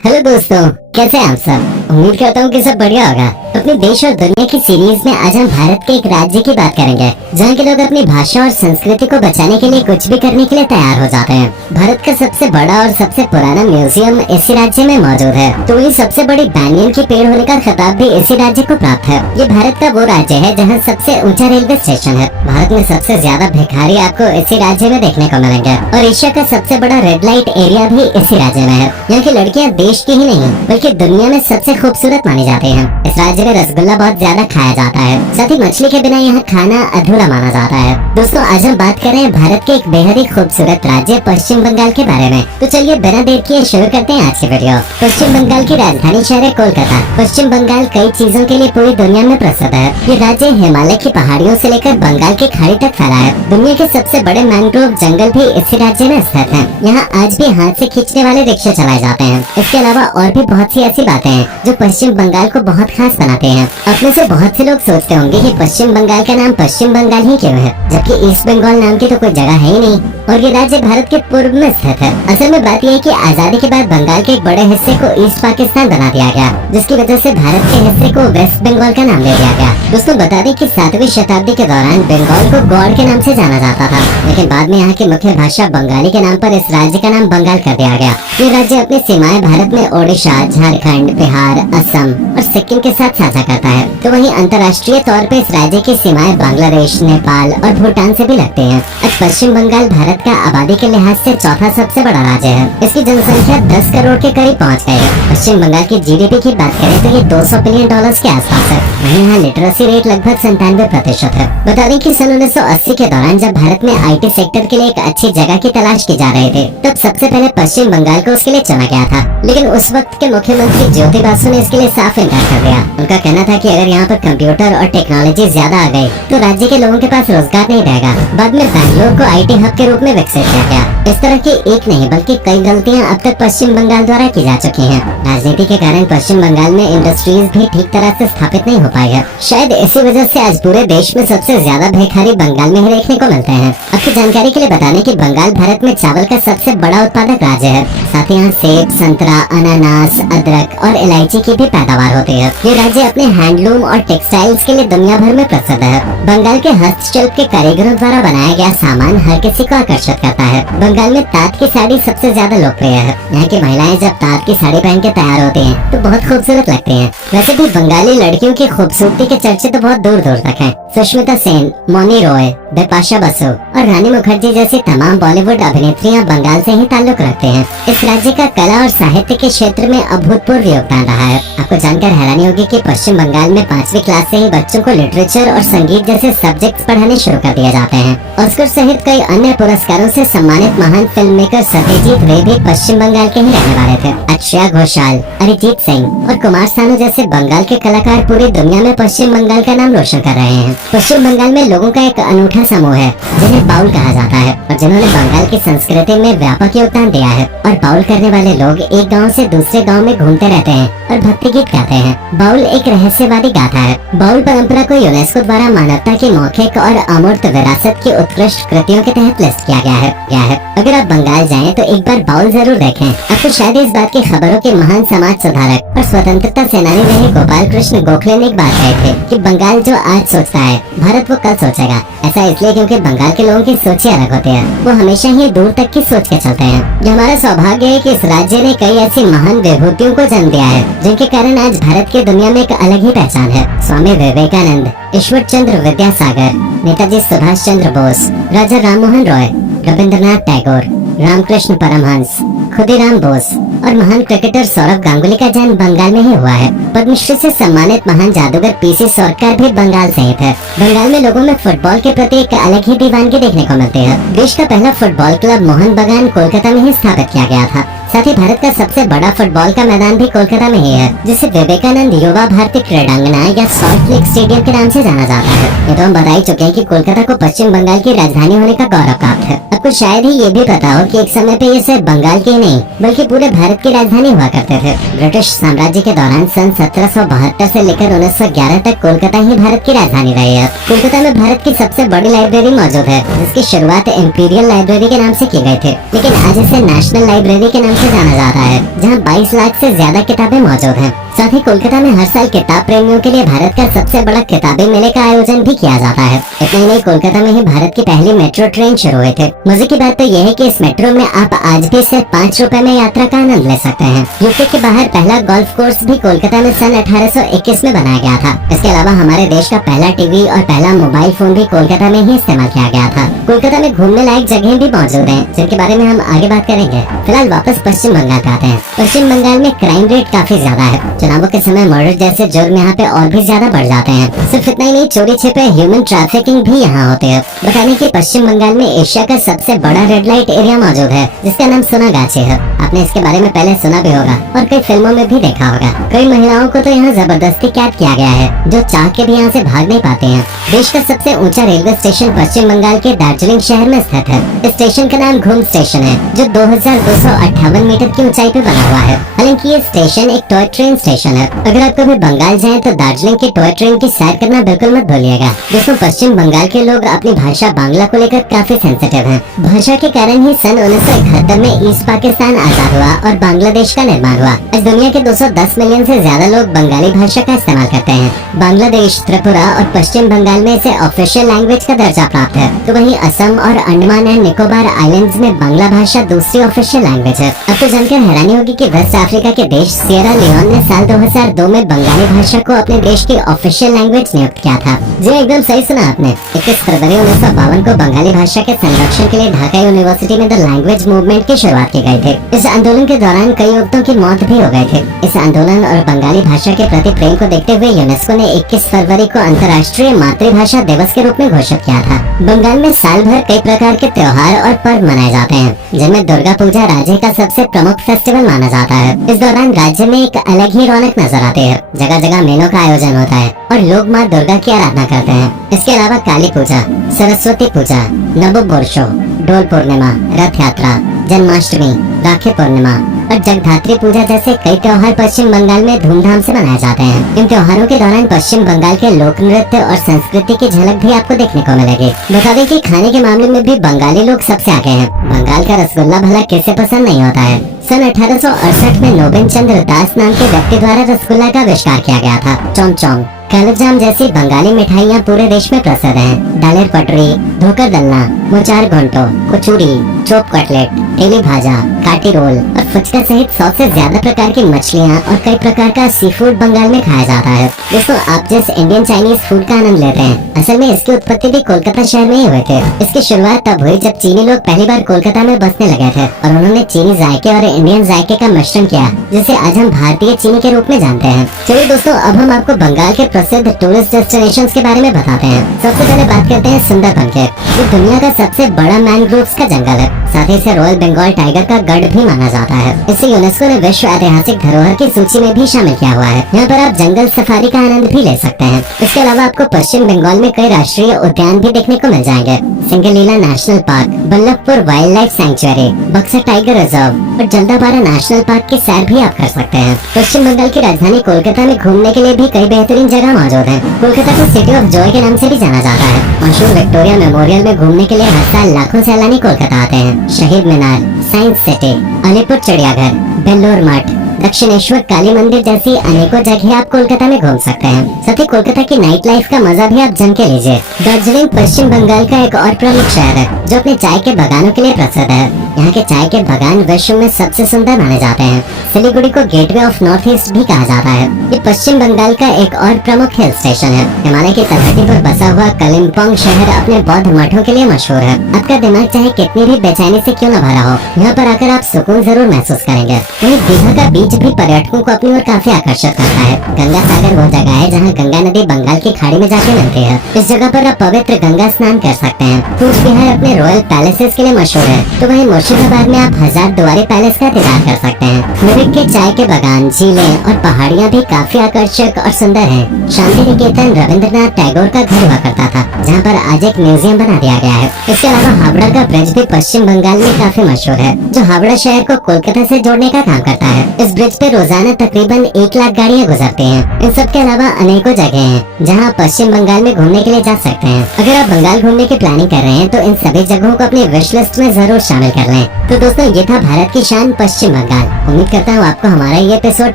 Hello दोस्तों, कैसे हैं आप सब। उम्मीद करता हूँ कि सब बढ़िया होगा। अपने देश और दुनिया की सीरीज में आज हम भारत के एक राज्य की बात करेंगे जहाँ के लोग अपनी भाषा और संस्कृति को बचाने के लिए कुछ भी करने के लिए तैयार हो जाते हैं। भारत का सबसे बड़ा और सबसे पुराना म्यूजियम इसी राज्य में मौजूद है, तो वही सबसे बड़ी बैंगन की पेड़ होने का खिताब भी इसी राज्य को प्राप्त है। ये भारत का वो राज्य है जहाँ सबसे ऊंचा रेलवे स्टेशन है। भारत में सबसे ज्यादा भिखारी आपको इसी राज्य में देखने को मिलेंगे और एशिया का सबसे बड़ा रेड लाइट एरिया भी इसी राज्य में है। यहाँ की लड़कियाँ देश की ही नहीं बल्कि दुनिया में सबसे खूबसूरत मानी जाती हैं। इस राज्य में रसगुल्ला बहुत ज्यादा खाया जाता है, साथ ही मछली के बिना यहाँ खाना अधूरा माना जाता है। दोस्तों, आज हम बात कर रहे हैं भारत के एक बेहद ही खूबसूरत राज्य पश्चिम बंगाल के बारे में। तो चलिए बिना देर किए शुरू करते हैं आज की वीडियो। पश्चिम बंगाल की राजधानी शहर है कोलकाता। पश्चिम बंगाल कई चीजों के लिए पूरी दुनिया में प्रसिद्ध है। ये राज्य हिमालय की पहाड़ियों से लेकर बंगाल की खाड़ी तक फैला है। दुनिया के सबसे बड़े मैंग्रोव जंगल भी इसी राज्य में स्थित हैं। यहाँ आज भी हाथ से खींचने वाले रिक्शे चलाए जाते हैं। इसके अलावा और भी बहुत सी ऐसी बातें हैं जो पश्चिम बंगाल को बहुत खास बनाते हैं। अपने से बहुत से लोग सोचते होंगे कि पश्चिम बंगाल का नाम पश्चिम बंगाल ही क्यों है, जबकि ईस्ट बंगाल नाम की तो कोई जगह है ही नहीं और ये राज्य भारत के पूर्व में स्थित है। असल में बात यह है कि आजादी के बाद बंगाल के एक बड़े हिस्से को ईस्ट पाकिस्तान बना दिया गया, जिसकी वजह से भारत के हिस्से को वेस्ट बंगाल का नाम दे दिया गया। दोस्तों, बता दें कि 7वीं शताब्दी के दौरान बंगाल को गौड़ के नाम से जाना जाता था, लेकिन बाद में यहाँ की मुख्य भाषा बंगाली के नाम पर इस राज्य का नाम बंगाल कर दिया गया। ये राज्य अपनी सीमाएं भारत में ओडिशा, झारखंड, बिहार, असम और सिक्किम के साथ साझा करता है। तो वहीं अंतर्राष्ट्रीय तौर पे इस राज्य की सीमाएं बांग्लादेश, नेपाल और भूटान से भी लगते हैं। आज पश्चिम बंगाल भारत का आबादी के लिहाज से चौथा सबसे बड़ा राज्य है। इसकी जनसंख्या 10 करोड़ के करीब पहुंच गई है। पश्चिम बंगाल की जीडीपी की बात करें तो ये 200 बिलियन डॉलर्स के आसपास है। वहीं यहाँ लिटरेसी रेट लगभग 97% है। बता दें कि सन 1980 के दौरान जब भारत में IT सेक्टर के लिए एक अच्छी जगह की तलाश की जा रही थी, तब सबसे पहले पश्चिम बंगाल को उसके लिए चुना गया था। लेकिन उस वक्त के मुख्यमंत्री ज्योति बासु ने इसके लिए साफ इनकार कर दिया। उनका कहना था कि अगर यहाँ पर कंप्यूटर और टेक्नोलॉजी ज्यादा आ गई तो राज्य के लोगों के पास रोजगार नहीं रहेगा। बाद में बैंगलोर को IT हब के रूप में विकसित किया गया। इस तरह की एक नहीं बल्कि कई गलतियाँ अब तक पश्चिम बंगाल द्वारा की जा चुकी हैं। राजनीति के कारण पश्चिम बंगाल में इंडस्ट्रीज भी ठीक तरह से स्थापित नहीं हो पाई है। शायद इसी वजह से आज पूरे देश में सबसे ज्यादा भिखारी बंगाल में ही देखने को मिलते हैं। आपकी जानकारी के लिए बता दें कि बंगाल भारत में चावल का सबसे बड़ा उत्पादक राज्य है। साथ ही यहाँ सेब, संतरा, अनानास, अदरक और इलायची की भी पैदावार होती है। ये राज्य अपने हैंडलूम और टेक्सटाइल्स के लिए दुनिया भर में प्रसिद्ध है। बंगाल के हस्तशिल्प के कारीगरों द्वारा बनाया गया सामान हर किसी को आकर्षित करता है। बंगाल में ताँत की साड़ी सबसे ज्यादा लोकप्रिय है। यहाँ की महिलाएं जब ताँत की साड़ी पहन के तैयार होती हैं तो बहुत खूबसूरत लगती हैं। वैसे भी बंगाली लड़कियों की खूबसूरती के चर्चे तो बहुत दूर दूर तक हैं। सुष्मिता सेन, मौनी रॉय, बिपाशा बसु और रानी मुखर्जी जैसी तमाम बॉलीवुड अभिनेत्रियां बंगाल से ही ताल्लुक रखते हैं। इस राज्य का कला और साहित्य के क्षेत्र में अभूतपूर्व योगदान रहा है। आपको जानकर हैरानी होगी कि पश्चिम बंगाल में 5वीं क्लास से ही बच्चों को लिटरेचर और संगीत जैसे सब्जेक्ट्स पढ़ाने शुरू कर दिए जाते हैं। ऑस्कर सहित कई अन्य पुरस्कारों से सम्मानित महान फिल्म मेकर सत्यजीत रे भी पश्चिम बंगाल के ही रहने वाले थे। अक्षया घोषाल, अरिजीत सिंह और कुमार सानू जैसे बंगाल के कलाकार पूरी दुनिया में पश्चिम बंगाल का नाम रोशन कर रहे हैं। पश्चिम बंगाल में लोगों का एक अनूठा समूह है जिन्हें बाउल कहा जाता है और जिन्होंने बंगाल की संस्कृति में व्यापक योगदान दिया है। और बाउल करने वाले लोग एक गांव से दूसरे गांव में घूमते रहते हैं और भक्ति गीत गाते हैं। बाउल एक रहस्यवादी गाथा है। बाउल परंपरा को यूनेस्को द्वारा मानवता की मौखिक और अमूर्त विरासत की उत्कृष्ट कृतियों के तहत लिस्ट किया गया है। अगर आप बंगाल जाएं तो एक बार बाउल जरूर देखें। आपको शायद इस बात की खबर हो कि महान समाज सुधारक और स्वतंत्रता सेनानी रहे गोपाल कृष्ण गोखले ने एक बात कही थी कि बंगाल जो आज सोचता है भारत वो कल सोचेगा। ऐसा इसलिए क्योंकि बंगाल के लोगों की सोच ही अलग होती है। वो हमेशा ही दूर तक की सोच के चलते हैं। ये हमारा सौभाग्य है कि इस राज्य ने कई ऐसी महान विभूतियों को जन्म दिया है जिनके कारण आज भारत की दुनिया में एक अलग ही पहचान है। स्वामी विवेकानंद, ईश्वर चंद्र विद्यासागर, नेताजी सुभाष चंद्र बोस, राजा राममोहन रॉय, रविंद्रनाथ टैगोर, रामकृष्ण परमहंस, खुदीराम बोस और महान क्रिकेटर सौरव गांगुली का जन्म बंगाल में ही हुआ है। पद्मश्री से सम्मानित महान जादूगर PC सरकार भी बंगाल से ही थे। बंगाल में लोगों में फुटबॉल के प्रति एक अलग ही दीवानगी देखने को मिलती है। देश का पहला फुटबॉल क्लब मोहन बगान कोलकाता में ही स्थापित किया गया था। साथ ही भारत का सबसे बड़ा फुटबॉल का मैदान भी कोलकाता में ही है, जिसे विवेकानंद युवा भारती क्रीडांगना या सॉल्ट लेक स्टेडियम के नाम से जाना जाता है। ये तो हम बता ही चुके हैं कि कोलकाता को पश्चिम बंगाल की राजधानी होने का गौरव प्राप्त है। आपको शायद ही ये भी पता हो कि एक समय पे ये सिर्फ बंगाल की नहीं बल्कि पूरे भारत की राजधानी हुआ करते थे। ब्रिटिश साम्राज्य के दौरान सन 1772 से लेकर 1911 तक कोलकाता ही भारत की राजधानी रही है। कोलकाता में भारत की सबसे बड़ी लाइब्रेरी मौजूद है, जिसकी शुरुआत इंपीरियल लाइब्रेरी के नाम से की गई थी, लेकिन आज इसे नेशनल लाइब्रेरी के नाम से जाना जाता है, जहाँ 22 लाख से ज्यादा किताबें मौजूद हैं। साथ ही कोलकाता में हर साल किताब प्रेमियों के लिए भारत का सबसे बड़ा किताबी मेले का आयोजन भी किया जाता है। इतना ही नहीं, कोलकाता में ही भारत की पहली मेट्रो ट्रेन शुरू हुई थी। मजे की बात तो यह है कि इस मेट्रो में आप आज भी सिर्फ 5 रुपए में यात्रा का आनंद ले सकते हैं। यूके के बाहर पहला गोल्फ कोर्स भी कोलकाता में सन 1821 में बनाया गया था। इसके अलावा हमारे देश का पहला टीवी और पहला मोबाइल फोन भी कोलकाता में ही इस्तेमाल किया गया था। कोलकाता में घूमने लायक जगह भी मौजूद है, जिनके बारे में हम आगे बात करेंगे। फिलहाल वापस पश्चिम बंगाल पे आते हैं। पश्चिम बंगाल में क्राइम रेट काफी ज्यादा है। चुनावों के समय मर्डर जैसे जुर्म यहाँ पे और भी ज्यादा बढ़ जाते हैं। सिर्फ इतना ही नहीं, चोरी छिपे ह्यूमन ट्रैफिकिंग भी यहाँ होते हैं। बताने की पश्चिम बंगाल में एशिया का सबसे बड़ा रेड लाइट एरिया मौजूद है, जिसका नाम सोनागाछी है। आपने इसके बारे में पहले सुना भी होगा और कई फिल्मों में भी देखा होगा। कई महिलाओं को तो यहाँ जबरदस्ती कैद किया गया है, जो चाह के भी यहाँ से भाग नहीं पाते हैं। देश का सबसे ऊंचा रेलवे स्टेशन पश्चिम बंगाल के दार्जिलिंग शहर में स्थित है। इस स्टेशन का नाम घूम स्टेशन है, जो 2258 मीटर की ऊंचाई पे बना हुआ है। हालांकि ये स्टेशन एक टॉय ट्रेन स्टेशन है। अगर आप कभी बंगाल जाएं तो दार्जिलिंग की टॉय ट्रेन की सैर करना बिल्कुल मत भूलिएगा। दोस्तों, पश्चिम बंगाल के लोग अपनी भाषा बांग्ला को लेकर काफी सेंसिटिव हैं। भाषा के कारण ही सन 1971 में ईस्ट पाकिस्तान आजाद हुआ और बांग्लादेश का निर्माण हुआ। आज दुनिया के 210 मिलियन से ज्यादा लोग बंगाली भाषा का इस्तेमाल करते हैं। बांग्लादेश, त्रिपुरा और पश्चिम बंगाल में इसे ऑफिशियल लैंग्वेज का दर्जा प्राप्त है, तो वहीं असम और अंडमान एंड निकोबार आइलैंड्स में बांग्ला भाषा दूसरी ऑफिशियल लैंग्वेज है। आपको जानकर हैरानी होगी कि वेस्ट अफ्रीका के देश सियरा लियोन ने साल 2002 में बंगाली भाषा को अपने देश की ऑफिशियल लैंग्वेज नियुक्त किया था। जी एकदम सही सुना आपने। 21 फरवरी 1952 को बंगाली भाषा के संरक्षण के लिए ढाका यूनिवर्सिटी में द लैंग्वेज मूवमेंट की शुरुआत की गई थी। इस आंदोलन के दौरान कई युवकों की मौत भी हो गई थी। इस आंदोलन और बंगाली भाषा के प्रति प्रेम को देखते हुए यूनेस्को ने 21 फरवरी को अंतर्राष्ट्रीय मातृभाषा दिवस के रूप में घोषित किया था। बंगाल में साल भर कई प्रकार के त्योहार और पर्व मनाए जाते हैं, जिनमें दुर्गा पूजा राज्य का सबसे प्रमुख फेस्टिवल माना जाता है। इस दौरान राज्य में एक अलग ही रौनक नजर आती है। जगह जगह मेलों का आयोजन होता है और लोग माँ दुर्गा की आराधना करते हैं। इसके अलावा काली पूजा, सरस्वती पूजा, नववर्षो, डोल पूर्णिमा, रथ यात्रा, जन्माष्टमी, राखी पूर्णिमा और जगधात्री पूजा जैसे कई त्योहार पश्चिम बंगाल में धूमधाम से मनाए जाते हैं। इन त्योहारों के दौरान पश्चिम बंगाल के लोक नृत्य और संस्कृति की झलक भी आपको देखने को मिलेगी। बता दें कि खाने के मामले में भी बंगाली लोग सबसे आगे हैं। बंगाल का रसगुल्ला भला किसे पसंद नहीं होता है। सन 1868 में नोबेन चंद्र दास नाम के व्यक्ति द्वारा रसगुल्ला का आविष्कार किया गया था। चौम चौम, कालोजाम जैसी बंगाली मिठाइयाँ पूरे देश में प्रसिद्ध हैं। दालेर पटरी, धोकर दलना, मोचार घंटो, कचौड़ी, चोप कटलेट, तेली भाजा, काटी रोल और फुचका सहित 100 से ज्यादा प्रकार की मछलियाँ और कई प्रकार का सी फूड बंगाल में खाया जाता है। दोस्तों, आप जिस इंडियन चाइनीज फूड का आनंद लेते हैं, असल में इसकी उत्पत्ति भी कोलकाता शहर में ही हुए थे। इसकी शुरुआत तब हुई जब चीनी लोग पहली बार कोलकाता में बसने लगे थे और उन्होंने चीनी जायके और इंडियन जायके का मिश्रण किया, जिसे आज हम भारतीय चीनी के रूप में जानते हैं। चलिए दोस्तों, अब हम आपको बंगाल के प्रसिद्ध टूरिस्ट डेस्टिनेशंस के बारे में बताते हैं। सबसे पहले बात करते हैं सुंदरबन के। ये दुनिया का सबसे बड़ा मैंग्रोव्स का जंगल है। साथ ही इसे रॉयल बंगाल टाइगर का गढ़ भी माना जाता है। इसे यूनेस्को ने विश्व ऐतिहासिक धरोहर की सूची में भी शामिल किया हुआ है। यहाँ पर आप जंगल सफारी का आनंद भी ले सकते हैं। इसके अलावा आपको पश्चिम बंगाल में कई राष्ट्रीय उद्यान भी देखने को मिल जाएंगे। Singalila national park, Ballabhpur wild life sanctuary, Buxar tiger reserve और जल्दापारा नेशनल पार्क की सैर भी आप कर सकते हैं। पश्चिम बंगाल की राजधानी कोलकाता में घूमने के लिए भी कई बेहतरीन जगह मौजूद है। कोलकाता को सिटी ऑफ जॉय के नाम से भी जाना जाता है। मशहूर विक्टोरिया मेमोरियल में घूमने के लिए हर साल लाखों सैलानी कोलकाता आते हैं। शहीद मीनार, साइंस सिटी, अलीपुर चिड़ियाघर, बेल्लोर मठ, दक्षिणेश्वर काली मंदिर जैसी अनेकों जगह आप कोलकाता में घूम सकते हैं। साथ ही कोलकाता की नाइट लाइफ का मजा भी आप जम के लीजिए। दार्जिलिंग पश्चिम बंगाल का एक और प्रमुख शहर है, जो अपने चाय के बागानों के लिए प्रसिद्ध है। यहाँ के चाय के बागान विश्व में सबसे सुंदर माने जाते हैं। सिलीगुड़ी को गेटवे ऑफ नॉर्थ ईस्ट भी कहा जाता है। ये पश्चिम बंगाल का एक और प्रमुख हिल स्टेशन है। हिमालय की तलहटी पर बसा हुआ कलिम्पोंग शहर अपने बौद्ध मठों के लिए मशहूर है। आपका दिमाग चाहे कितनी भी बेचैनी से क्यों न भरा हो, यहाँ पर आकर आप सुकून जरूर महसूस करेंगे। वहीं दीघा का बीच भी पर्यटकों को अपनी ओर काफी आकर्षित करता है। गंगा सागर वो जगह है जहाँ गंगा नदी बंगाल की खाड़ी में जाके मिलती है। इस जगह पर आप पवित्र गंगा स्नान कर सकते हैं। कूच बिहार अपने रॉयल पैलेसेस के लिए मशहूर है, तो वहीं मुर्शिदाबाद में आप 1000 दुआरी पैलेस का दीदार कर सकते हैं। मिरिक के चाय के बागान, झीलें और पहाड़ियाँ भी काफी आकर्षक और सुंदर हैं। शांति निकेतन रविंद्रनाथ टैगोर का घर हुआ करता था, जहाँ पर आज एक म्यूजियम बना दिया गया है। इसके अलावा हावड़ा का ब्रिज भी पश्चिम बंगाल में काफी मशहूर है, जो हावड़ा शहर को कोलकाता से जोड़ने का काम करता है। इस ब्रिज पे रोजाना तकरीबन 1 लाख गाड़ियाँ गुजरती हैं। इन सब के अलावा अनेकों जगह हैं जहाँ आप पश्चिम बंगाल में घूमने के लिए जा सकते हैं। अगर आप बंगाल घूमने की प्लानिंग कर रहे हैं तो इन सभी जगहों को अपनी विश लिस्ट में जरूर शामिल कर लें। तो दोस्तों, ये था भारत की शान पश्चिम बंगाल। उम्मीद करता हूँ आपको हमारा ये एपिसोड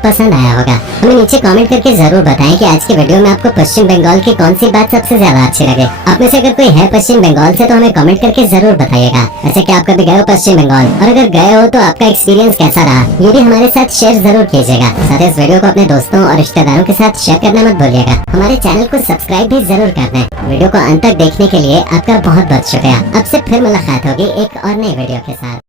पसंद आया होगा। हमें नीचे कमेंट करके जरूर बताएं कि आज के वीडियो में आपको पश्चिम बंगाल की कौन सी बात सबसे ज्यादा अच्छी लगे। आप में से अगर कोई है पश्चिम बंगाल से तो हमें कमेंट करके जरूर बताइएगा। अच्छा, क्या आप कभी गए हो पश्चिम बंगाल, और अगर गए हो तो आपका एक्सपीरियंस कैसा रहा, ये भी हमारे साथ शेयर जरूर कीजिएगा। साथ ही इस वीडियो को अपने दोस्तों और रिश्तेदारों के साथ शेयर करना मत भूलिएगा। हमारे चैनल को सब्सक्राइब भी जरूर कर दें। वीडियो को अंत तक देखने के लिए आपका बहुत बहुत शुक्रिया। अब से फिर मुलाकात होगी एक और नए वीडियो के साथ।